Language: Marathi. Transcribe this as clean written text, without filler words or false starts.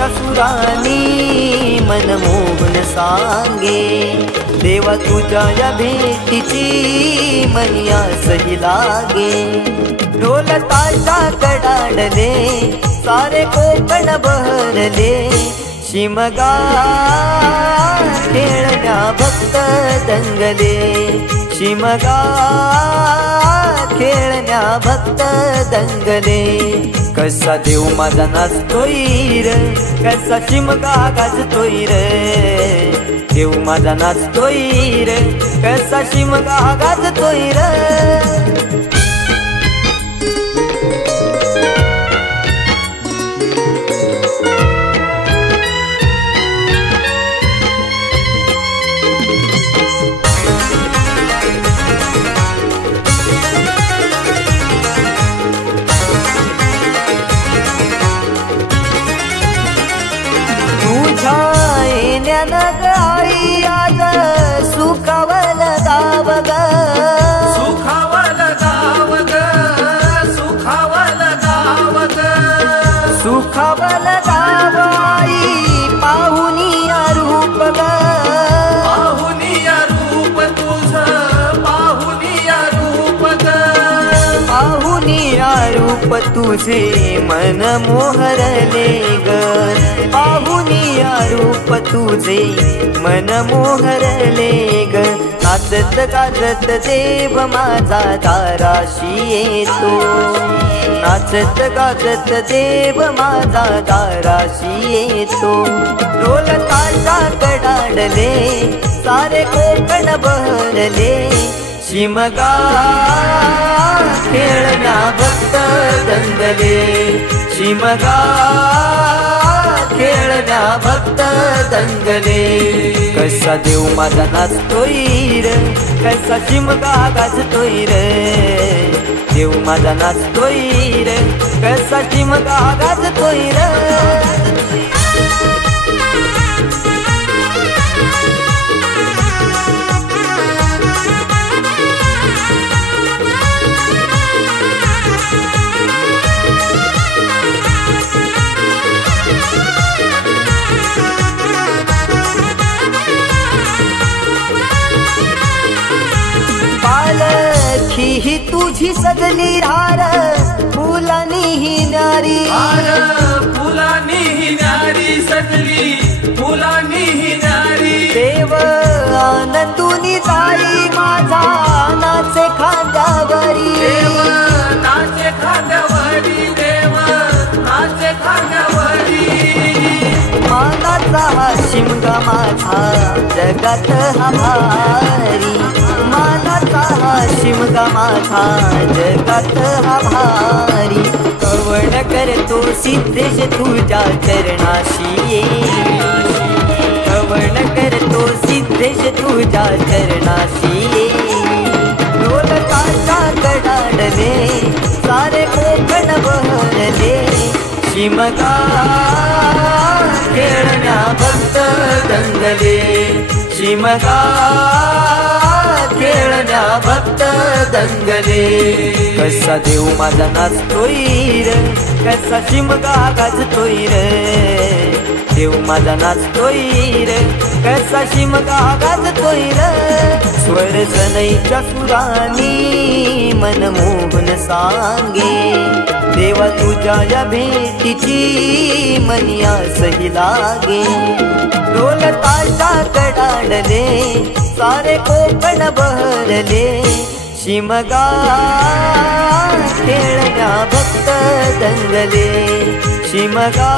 सनईच्या सुरानी मन मोहन सांगे, देवा तुझ्या या भेटीची मनी आसही लागे। ढोल ताशा कडाडले सारे कोकण बहरले, शिमगा खेळण्या भक्त दंगले, शिमगा खेळण्या भक्त दंगले। कसा देव माझा नाचतोय रे, कसा शिमगा गाजतोय रे, देव माझा नाचतोय रे, कसा शिमगा गाजतोय रे। आई आज सुखावल गाव ग, सुखावल गाव ग, सुखावल गाव ग, सुखावल गाव आई पाहुनिया रूप ग, पाहुनिया रूप तुझ, पाहुनिया रूप ग, पाहुनिया रूप तुझे मन मोहरले ग, पाहुनिया रूप तुझे मन मोहरले ग। नाचत गाजत देव माझा दाराशी येतो, नाचत गाजत देव माझा दाराशी येतो। ढोल ताशा कडाडले सारे कोकण बहरले, शिमगा खेळण्या भक्त दंगले, शिमगा खेळण्या भक्त दंगले। कसा देव माझा नाचतोय रे, कसा शिमगा गाजतोय रे, देव माझा नाचतोय रे, कसा शिमगा गाजतोय रे। ही तुझी सजली हार फुलानी ही न्यारी, हार फुलानी ही न्यारी सजली, फुलानी ही न्यारी। देव आनंदुनी जाई माझा नाचे खांद्यावरी, देव नाचे खांद्यावरी, देव नाचे खांद्यावरी। मानाचा हा शिमगा माझा जगात हा भारी, मानाचा हा शिमगा माझा जगात हा भारी। कवण करतो सिद्धेश तुझ्या चरणाशी ये, कवण करतो सिद्धेश तुझ्या चरणाशी ये। ढोल ताशा कडाडले सारे कोकण बहरले, शिमगा खेळण्या भक्त दंगले, शिमगा खेळण्या भक्त दंगले। कसा देव माझा नाचतोय रे, कसा शिमगा गाजतोय रे, देव माझा नाचतोय रे, कसा शिमगा गाजतोय रे। स्वर सनईच्या सुरानी मन मोहन सांगे, देवा तुझ्या या भेटीची मनी आसही लागे। ढोल ताशा कडाडले सारे कोकण बहरले, शिमगा खेळण्या भक्त दंगले, शिमगा